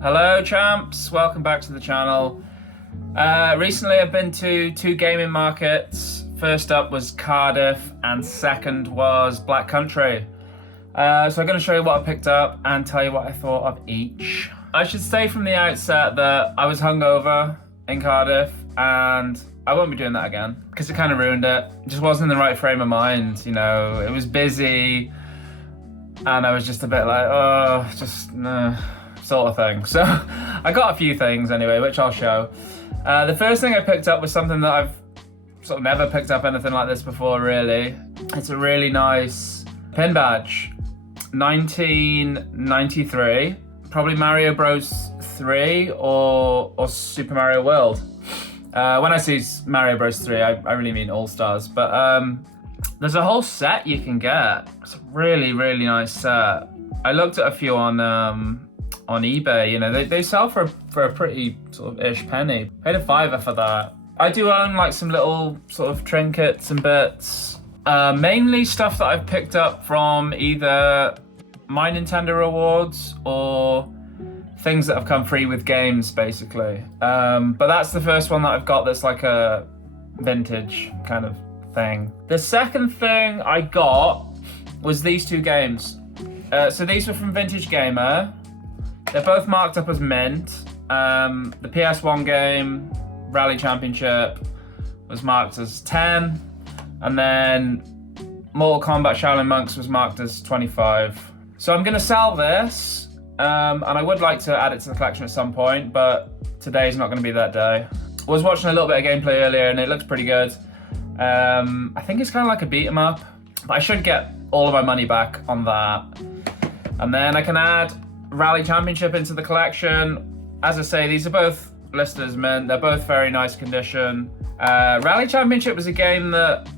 Hello champs, welcome back to the channel. Recently I've been to two gaming markets. First up was Cardiff and second was Black Country. So I'm going to show you what I picked up and tell you what I thought of each. I should say from the outset that I was hungover in Cardiff and I won't be doing that again because it kind of ruined it. Just wasn't in the right frame of mind, you know, it was busy and I was just a bit like, oh, just sort of thing. So I got a few things anyway, which I'll show. The first thing I picked up was something that I've sort of never picked up anything like this before, really. It's a really nice pin badge. 1993, probably Mario Bros 3 or Super Mario World. When I say Mario Bros 3, I really mean All Stars, but there's a whole set you can get. It's a really, really nice set. I looked at a few on eBay, you know, they sell for a pretty sort of ish penny. Paid a £5 for that. I do own like some little sort of trinkets and bits. Mainly stuff that I've picked up from either my Nintendo rewards or things that have come free with games, basically. But that's the first one that I've got that's like a vintage kind of thing. The second thing I got was these two games. So these were from Vintage Gamer. They're both marked up as mint. The PS1 game, Rally Championship, was marked as 10. And then Mortal Kombat Shaolin Monks was marked as 25. So I'm gonna sell this, and I would like to add it to the collection at some point, but today's not gonna be that day. I was watching a little bit of gameplay earlier and it looks pretty good. I think it's kind of like a beat 'em up, but I should get all of my money back on that. And then I can add Rally Championship into the collection. As I say, these are both listed as mint. They're both very nice condition. Rally Championship was a game that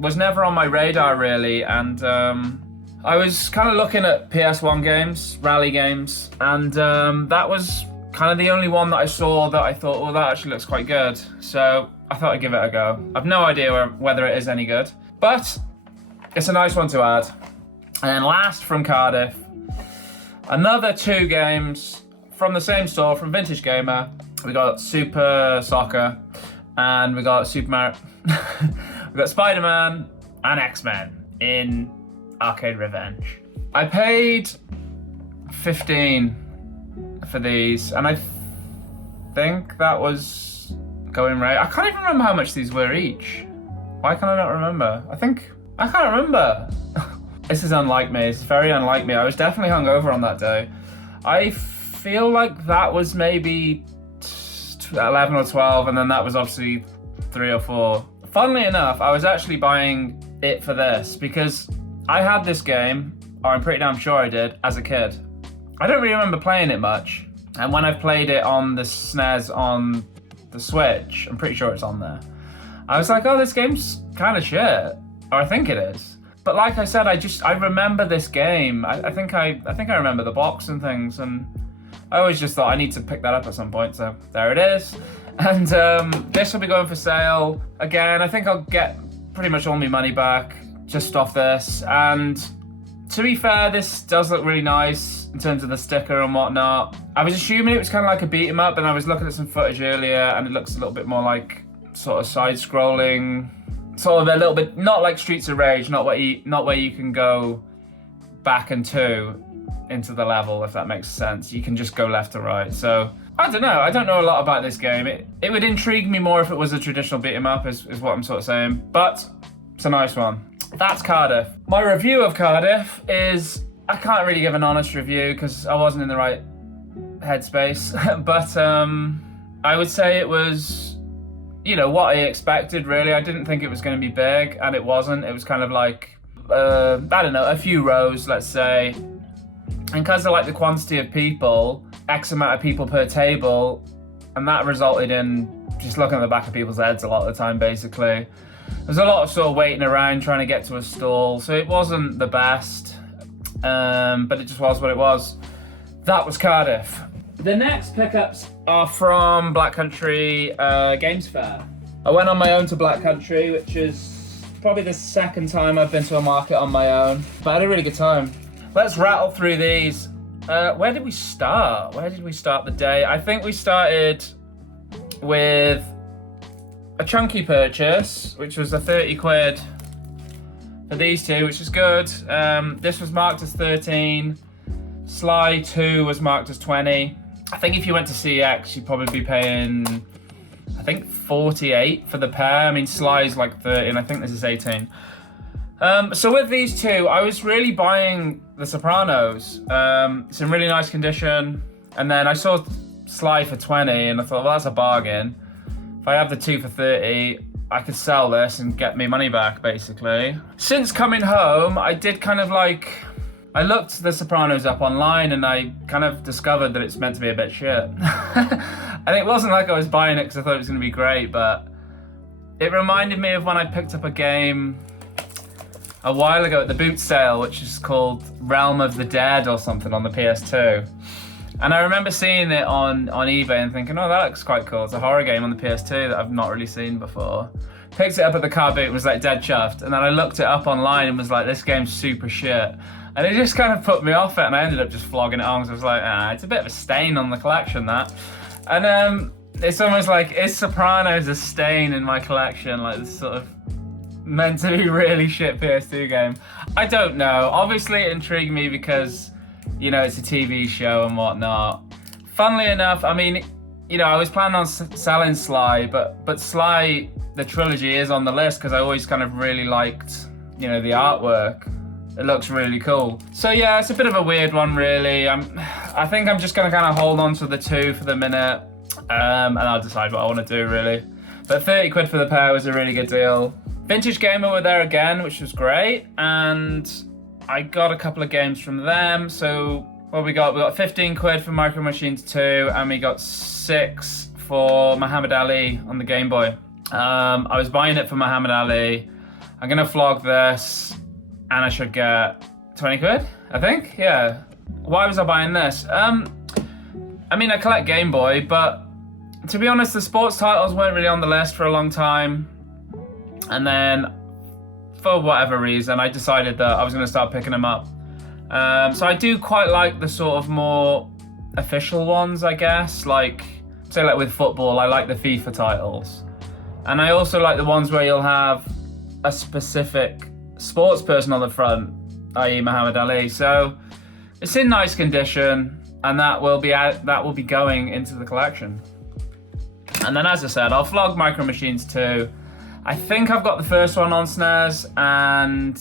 was never on my radar really, and I was kind of looking at PS1 games, rally games, and that was kind of the only one that I saw that I thought, well, that actually looks quite good. So I thought I'd give it a go. I've no idea whether it is any good, but it's a nice one to add. And then last from Cardiff, another two games from the same store, from Vintage Gamer. We got Super Soccer and we got Super Mario. We got Spider-Man and X-Men in Arcade Revenge. I paid 15 for these and I think that was going right. I can't even remember how much these were each. Why can I not remember? I can't remember. This is unlike me, it's very unlike me. I was definitely hungover on that day. I feel like that was maybe 11 or 12, and then that was obviously 3 or 4. Funnily enough, I was actually buying it for this because I had this game, or I'm pretty damn sure I did, as a kid. I don't really remember playing it much, and when I've played it on the SNES on the Switch, I'm pretty sure it's on there, I was like, oh, this game's kind of shit, or I think it is. But like I said, I remember this game. I think I remember the box and things, and I always just thought I need to pick that up at some point, so there it is. And this will be going for sale. Again, I think I'll get pretty much all my money back just off this. And to be fair, this does look really nice in terms of the sticker and whatnot. I was assuming it was kind of like a beat 'em up, and I was looking at some footage earlier and it looks a little bit more like sort of side-scrolling, sort of a little bit, not like Streets of Rage, not where you can go back and two into the level, if that makes sense. You can just go left to right. So I don't know a lot about this game. It would intrigue me more if it was a traditional beat 'em up, is what I'm sort of saying, but it's a nice one. That's Cardiff. My review of Cardiff is, I can't really give an honest review because I wasn't in the right headspace, but I would say it was, you know, what I expected really. I didn't think it was going to be big, and it wasn't. It was kind of like, I don't know, a few rows, let's say. And because of like the quantity of people, X amount of people per table, and that resulted in just looking at the back of people's heads a lot of the time, basically. There's a lot of sort of waiting around trying to get to a stall, so it wasn't the best, but it just was what it was. That was Cardiff. The next pickups are from Black Country Games Fair. I went on my own to Black Country, which is probably the second time I've been to a market on my own, but I had a really good time. Let's rattle through these. Where did we start? Where did we start the day? I think we started with a chunky purchase, which was a 30 quid for these two, which is good. This was marked as 13. Sly 2 was marked as 20. I think if you went to CX, you'd probably be paying, I think, 48 for the pair. I mean, Sly's like 30, and I think this is 18. So with these two, I was really buying The Sopranos. It's in really nice condition. And then I saw Sly for 20, and I thought, well, that's a bargain. If I have the two for 30, I could sell this and get me money back, basically. Since coming home, I did kind of like, I looked The Sopranos up online and I kind of discovered that it's meant to be a bit shit. And it wasn't like I was buying it because I thought it was going to be great, but it reminded me of when I picked up a game a while ago at the boot sale, which is called Realm of the Dead or something on the PS2. And I remember seeing it on eBay and thinking, oh, that looks quite cool. It's a horror game on the PS2 that I've not really seen before. Picked it up at the car boot and was like dead chuffed. And then I looked it up online and was like, this game's super shit. And it just kind of put me off it, and I ended up just flogging it on because I was like, it's a bit of a stain on the collection, that. And it's almost like, is Sopranos a stain in my collection? Like this sort of meant to be really shit PS2 game. I don't know. Obviously it intrigued me because, you know, it's a TV show and whatnot. Funnily enough, I mean, you know, I was planning on selling Sly, but Sly, the trilogy, is on the list because I always kind of really liked, you know, the artwork. It looks really cool. So yeah, it's a bit of a weird one, really. I think I'm just gonna kind of hold on to the two for the minute, and I'll decide what I want to do, really. But 30 quid for the pair was a really good deal. Vintage Gamer were there again, which was great, and I got a couple of games from them. So what we got? We got 15 quid for Micro Machines 2, and we got 6 for Muhammad Ali on the Game Boy. I was buying it for Muhammad Ali. I'm gonna flog this, and I should get 20 quid, I think. Yeah. Why was I buying this? I mean, I collect Game Boy, but to be honest, the sports titles weren't really on the list for a long time. And then, for whatever reason, I decided that I was going to start picking them up. So I do quite like the sort of more official ones, I guess. Like, say like with football, I like the FIFA titles. And I also like the ones where you'll have a specific sports person on the front, i.e. Muhammad Ali. So it's in nice condition, and that will be going into the collection. And then, as I said, I'll flog Micro Machines 2. I think I've got the first one on SNES, and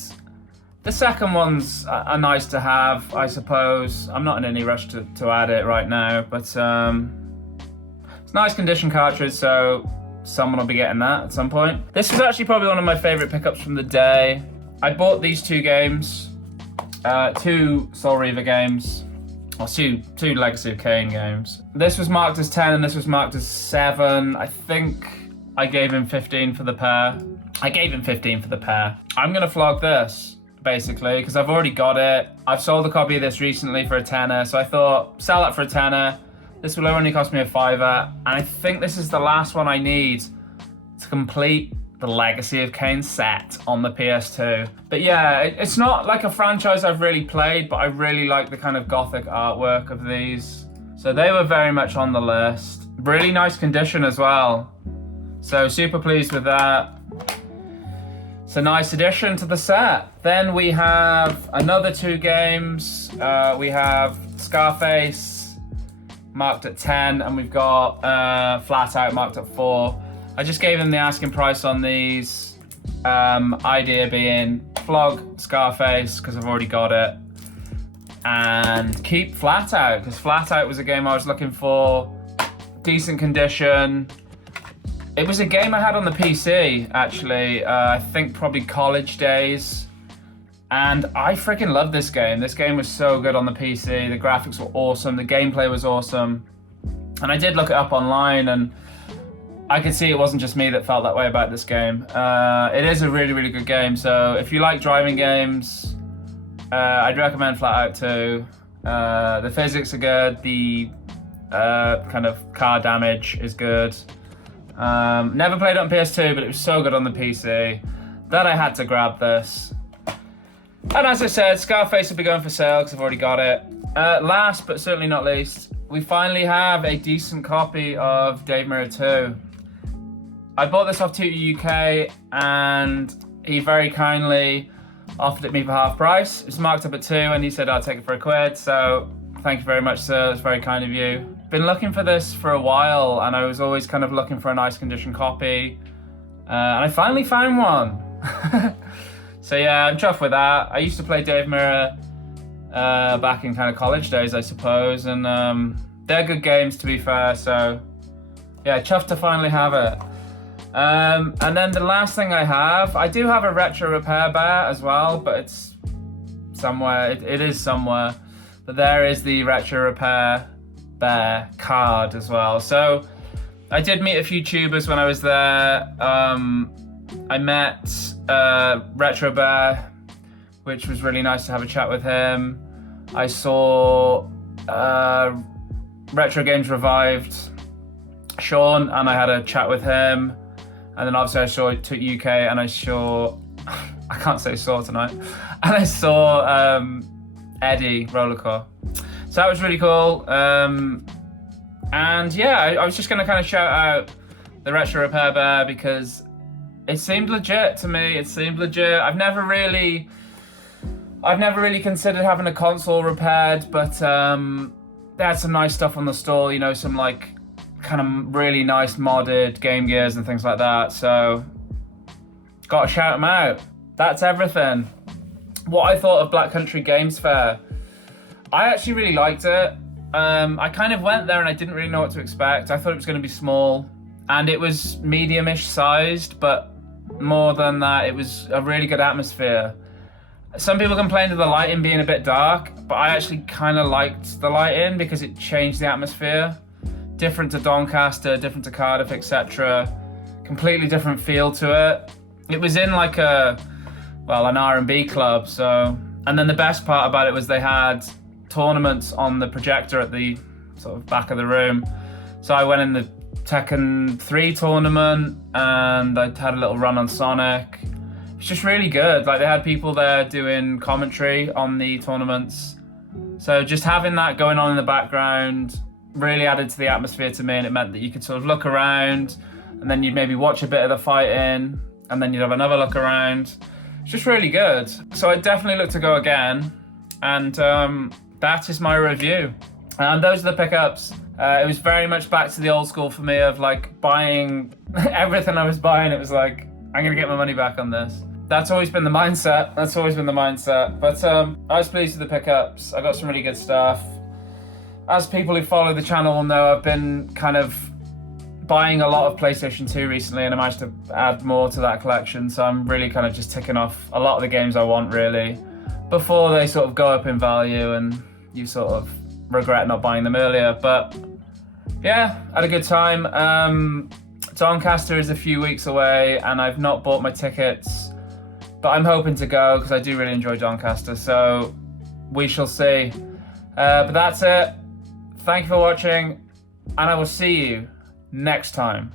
the second one's are nice to have, I suppose. I'm not in any rush to add it right now, but it's a nice condition cartridge, so someone will be getting that at some point. This was actually probably one of my favorite pickups from the day. I bought these two games, two Soul Reaver games, or two Legacy of Kain games. This was marked as 10 and this was marked as 7. I think I gave him 15 for the pair. I'm gonna flog this, basically, because I've already got it. I've sold a copy of this recently for a tenner, so I thought, sell that for a tenner. This will only cost me a £5, and I think this is the last one I need to complete the Legacy of Kain set on the PS2. But yeah, it's not like a franchise I've really played, but I really like the kind of gothic artwork of these. So they were very much on the list. Really nice condition as well. So super pleased with that. It's a nice addition to the set. Then we have another 2 games. We have Scarface, marked at 10, and we've got Flat Out, marked at 4. I just gave him the asking price on these. Idea being flog Scarface, because I've already got it, and keep Flat Out, because Flat Out was a game I was looking for. Decent condition. It was a game I had on the PC, actually, I think probably college days. And I freaking loved this game. This game was so good on the PC. The graphics were awesome. The gameplay was awesome. And I did look it up online, and I could see it wasn't just me that felt that way about this game. It is a really, really good game. So if you like driving games, I'd recommend Flat Out 2. The physics are good. The kind of car damage is good. Never played it on PS2, but it was so good on the PC that I had to grab this. And as I said, Scarface will be going for sale because I've already got it. Last but certainly not least, we finally have a decent copy of Dave Mirra 2. I bought this off Tutor UK and he very kindly offered it me for half price. It's marked up at 2 and he said I'll take it for £1, so thank you very much, sir. That's very kind of you. Been looking for this for a while and I was always kind of looking for a nice condition copy. And I finally found one. So yeah, I'm chuffed with that. I used to play Dave Mirra back in kind of college days, I suppose, and they're good games to be fair, so yeah, chuffed to finally have it. And then the last thing I do have a retro repair bear as well, but it's somewhere, it is somewhere, but there is the retro repair bear card as well. So I did meet a few tubers when I was there. I met Retro Bear, which was really nice to have a chat with him. I saw Retro Games Revived, Sean, and I had a chat with him. And then obviously I saw UK and I saw, I can't say saw tonight, and I saw Eddie Rollercore. So that was really cool. And yeah, I was just gonna kind of shout out the Retro Repair Bear because it seemed legit to me. It seemed legit. I've never really considered having a console repaired, but they had some nice stuff on the stall, you know, some like kind of really nice modded Game Gears and things like that. So gotta shout them out. That's everything. What I thought of Black Country Games Fair. I actually really liked it. I kind of went there and I didn't really know what to expect. I thought it was going to be small and it was medium-ish sized, but more than that, it was a really good atmosphere. Some people complained of the lighting being a bit dark, but I actually kind of liked the lighting because it changed the atmosphere. Different to Doncaster, different to Cardiff, etc. Completely different feel to it. It was in like an R&B club, so. And then the best part about it was they had tournaments on the projector at the sort of back of the room. So I went in the Tekken 3 tournament and I had a little run on Sonic. It's just really good. Like they had people there doing commentary on the tournaments. So just having that going on in the background really added to the atmosphere to me, and it meant that you could sort of look around and then you'd maybe watch a bit of the fighting and then you'd have another look around. It's just really good. So I definitely look to go again, and that is my review. Those are the pickups. It was very much back to the old school for me of like buying everything I was buying. It was like, I'm gonna get my money back on this. That's always been the mindset. But I was pleased with the pickups. I got some really good stuff. As people who follow the channel will know, I've been kind of buying a lot of PlayStation 2 recently, and I managed to add more to that collection. So I'm really kind of just ticking off a lot of the games I want, really, before they sort of go up in value and you sort of regret not buying them earlier. But yeah, had a good time. Doncaster is a few weeks away and I've not bought my tickets, but I'm hoping to go because I do really enjoy Doncaster, so we shall see. But that's it. Thank you for watching, and I will see you next time.